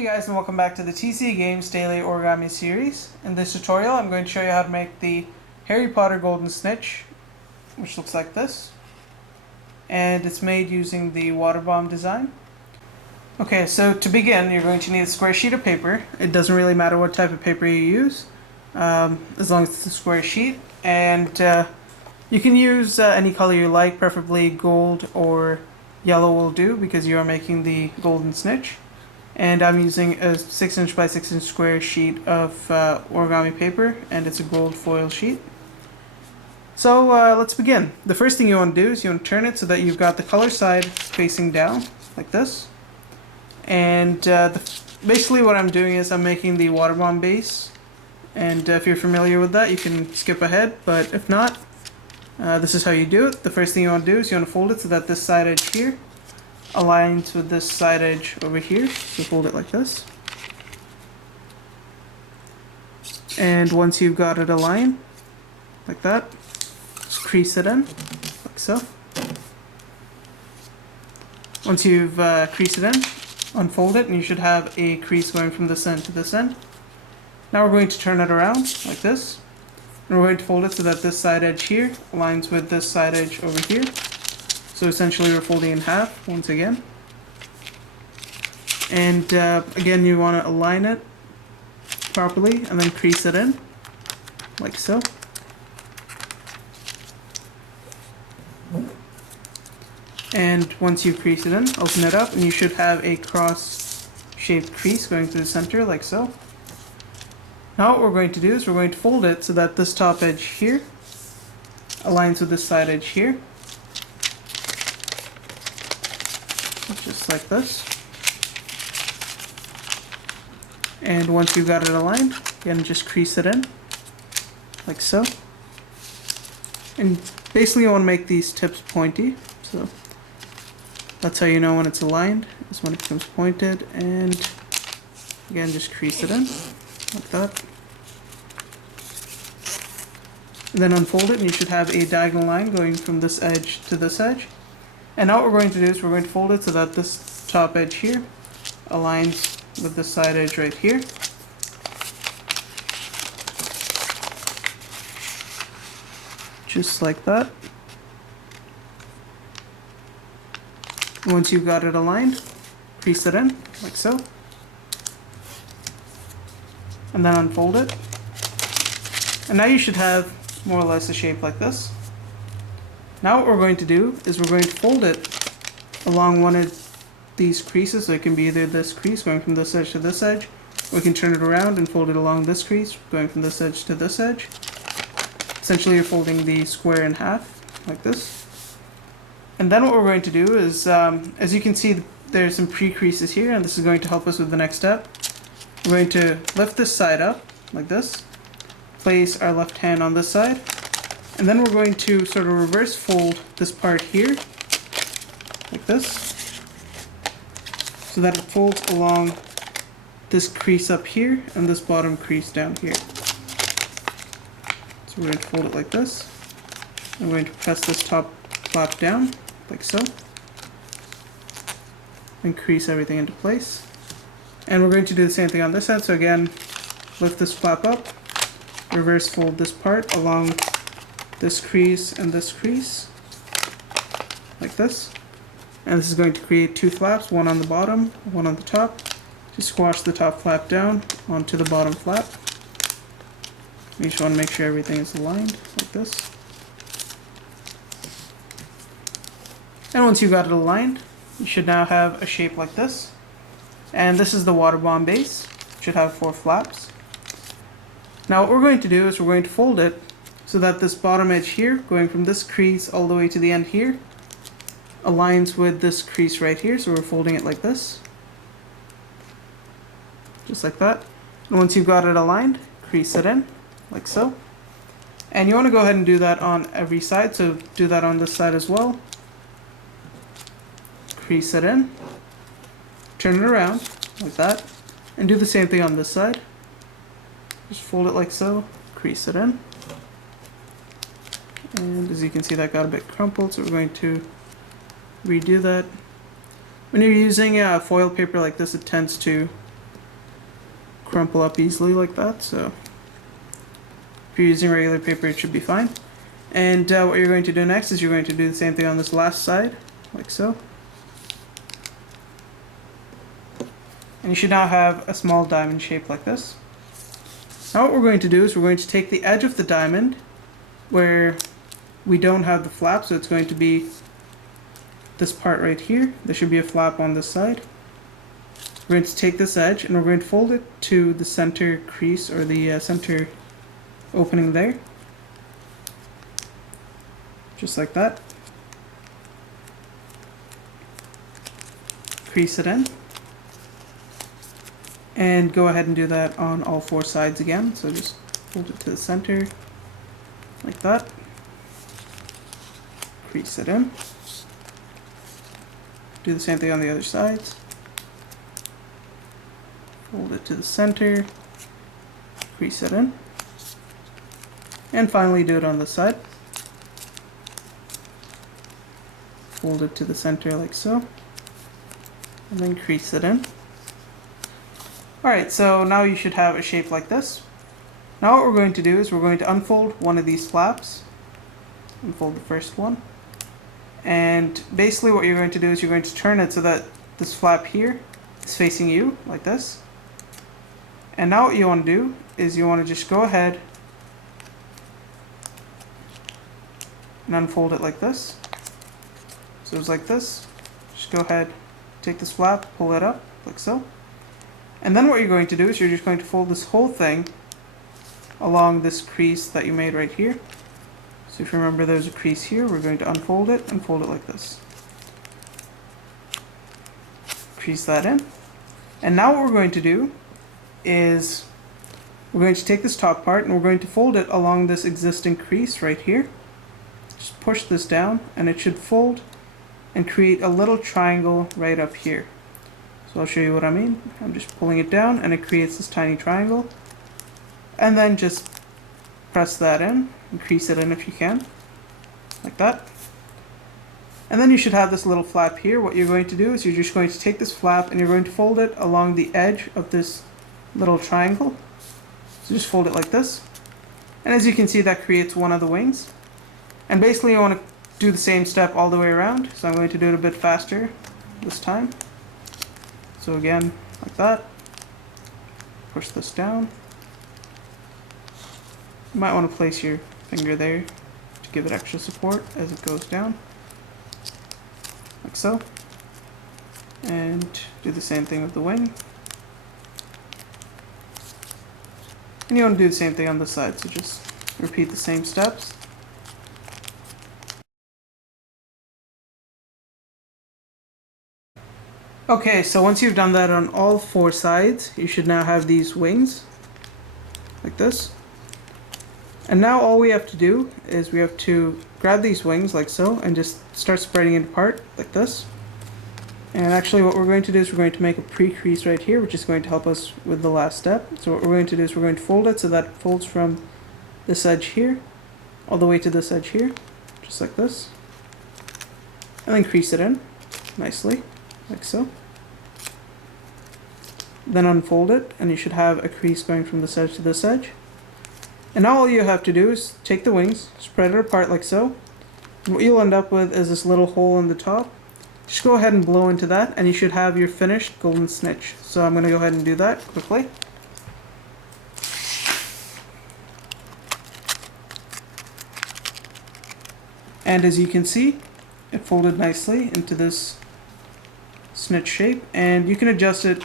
Hey guys, and welcome back to the TCGames Daily Origami series. In this tutorial I'm going to show you how to make the Harry Potter Golden Snitch, which looks like this. And it's made using the Waterbomb design. Okay, so to begin you're going to need a square sheet of paper. It doesn't really matter what type of paper you use, as long as it's a square sheet. And you can use any color you like, preferably gold or yellow will do because you are making the Golden Snitch. And I'm using a 6" by 6" square sheet of origami paper, and it's a gold foil sheet. So let's begin. The first thing you want to do is you want to turn it so that you've got the color side facing down, like this. And basically what I'm doing is I'm making the Waterbomb Base. And if you're familiar with that, you can skip ahead, but if not, this is how you do it. The first thing you want to do is you want to fold it so that this side edge here aligns with this side edge over here. So fold it like this. And once you've got it aligned, like that, just crease it in, like so. Once you've creased it in, unfold it, and you should have a crease going from this end to this end. Now we're going to turn it around, like this. And we're going to fold it so that this side edge here aligns with this side edge over here. So essentially we're folding in half once again. And again you want to align it properly and then crease it in, like so. And once you crease it in, open it up and you should have a cross-shaped crease going through the center, like so. Now what we're going to do is we're going to fold it so that this top edge here aligns with this side edge here. Just like this. And once you've got it aligned, again just crease it in, like so. And basically you want to make these tips pointy, so that's how you know when it's aligned, is when it becomes pointed. And again just crease it in, like that. And then unfold it and you should have a diagonal line going from this edge to this edge. And now what we're going to do is we're going to fold it so that this top edge here aligns with the side edge right here. Just like that. Once you've got it aligned, crease it in, like so. And then unfold it. And now you should have more or less a shape like this. Now what we're going to do is we're going to fold it along one of these creases, so it can be either this crease going from this edge to this edge, or we can turn it around and fold it along this crease going from this edge to this edge. Essentially you're folding the square in half, like this. And then what we're going to do is, as you can see, there's some pre-creases here, and this is going to help us with the next step. We're going to lift this side up, like this, place our left hand on this side, and then we're going to sort of reverse fold this part here, like this, so that it folds along this crease up here and this bottom crease down here. So we're going to fold it like this. I'm going to press this top flap down, like so, and crease everything into place. And we're going to do the same thing on this side, so again, lift this flap up, reverse fold this part along this crease and this crease, like this. And this is going to create two flaps, one on the bottom, one on the top. Just squash the top flap down onto the bottom flap. You just want to make sure everything is aligned, like this. And once you've got it aligned, you should now have a shape like this. And this is the Waterbomb Base. It should have 4 flaps. Now what we're going to do is we're going to fold it so that this bottom edge here, going from this crease all the way to the end here, aligns with this crease right here. So we're folding it like this. Just like that. And once you've got it aligned, crease it in, like so. And you want to go ahead and do that on every side, so do that on this side as well. Crease it in, turn it around, like that, and do the same thing on this side. Just fold it like so, crease it in. And as you can see, that got a bit crumpled, so we're going to redo that. When you're using foil paper like this, it tends to crumple up easily like that, so if you're using regular paper it should be fine. And what you're going to do next is you're going to do the same thing on this last side, like so. And you should now have a small diamond shape like this. Now what we're going to do is we're going to take the edge of the diamond where we don't have the flap, so it's going to be this part right here. There should be a flap on this side. We're going to take this edge and we're going to fold it to the center crease, or the center opening there. Just like that. Crease it in. And go ahead and do that on all four sides again. So just fold it to the center, like that. Crease it in. Do the same thing on the other sides. Fold it to the center, crease it in. And finally do it on this side. Fold it to the center like so. And then crease it in. Alright, so now you should have a shape like this. Now what we're going to do is we're going to unfold one of these flaps. Unfold the first one. And basically what you're going to do is you're going to turn it so that this flap here is facing you, like this. And now what you want to do is you want to just go ahead and unfold it like this. So it's like this. Just go ahead, take this flap, pull it up, like so. And then what you're going to do is you're just going to fold this whole thing along this crease that you made right here. So if you remember there's a crease here, we're going to unfold it and fold it like this. Crease that in. And now what we're going to do is we're going to take this top part and we're going to fold it along this existing crease right here. Just push this down and it should fold and create a little triangle right up here. So I'll show you what I mean. I'm just pulling it down and it creates this tiny triangle. And then just press that in and crease it in if you can, like that. And then you should have this little flap here. What you're going to do is you're just going to take this flap and you're going to fold it along the edge of this little triangle. So just fold it like this. And as you can see, that creates one of the wings. And basically you want to do the same step all the way around. So I'm going to do it a bit faster this time. So again, like that. Push this down. You might want to place your finger there to give it extra support as it goes down. Like so. And do the same thing with the wing. And you want to do the same thing on this side, so just repeat the same steps. Okay, so once you've done that on all four sides, you should now have these wings, like this. And now all we have to do is we have to grab these wings like so and just start spreading it apart like this. And actually what we're going to do is we're going to make a pre-crease right here, which is going to help us with the last step. So what we're going to do is we're going to fold it so that it folds from this edge here all the way to this edge here, just like this. And then crease it in nicely, like so. Then unfold it and you should have a crease going from this edge to this edge. And now all you have to do is take the wings, spread it apart like so. And what you'll end up with is this little hole in the top. Just go ahead and blow into that and you should have your finished golden snitch. So I'm going to go ahead and do that quickly. And as you can see, it folded nicely into this snitch shape, and you can adjust it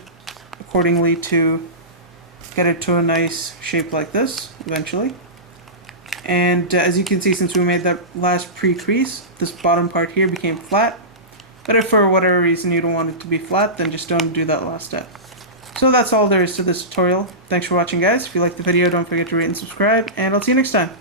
accordingly to get it to a nice shape like this eventually. And as you can see, since we made that last pre-crease, this bottom part here became flat. But if for whatever reason you don't want it to be flat, then just don't do that last step. So that's all there is to this tutorial. Thanks for watching, guys. If you liked the video, don't forget to rate and subscribe, and I'll see you next time.